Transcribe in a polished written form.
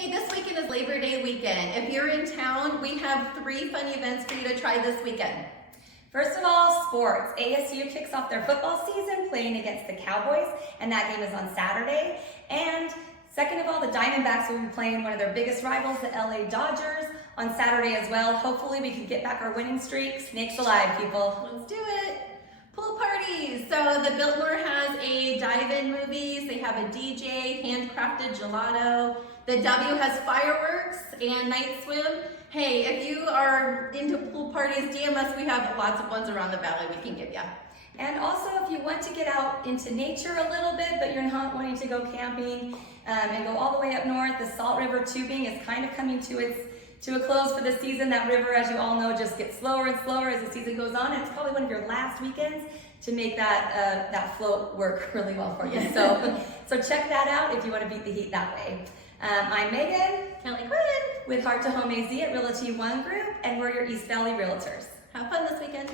Hey, this weekend is Labor Day weekend. If you're in town, we have 3 fun events for you to try this weekend. First of all, sports. ASU kicks off their football season playing against the Cowboys, and that game is on Saturday. And second of all, the Diamondbacks will be playing one of their biggest rivals, the LA Dodgers, on Saturday as well. Hopefully we can get back our winning streak. Snakes alive, people. Let's do it. Pool parties. So the Biltmore has a dive-in movies. They have a DJ, handcrafted gelato. The W has fireworks and night swim. Hey, if you are into pool parties, DM us. We have lots of ones around the valley we can give you. And also, if you want to get out into nature a little bit, but you're not wanting to go camping and go all the way up north, the Salt River tubing is kind of coming to a close for the season. That river, as you all know, just gets slower and slower as the season goes on, and it's probably one of your last weekends to make that float work really well for you. So check that out if you want to beat the heat that way. I'm Megan. Kelly Quinn. With Heart to Home AZ at Realty One Group, and we're your East Valley Realtors. Have fun this weekend.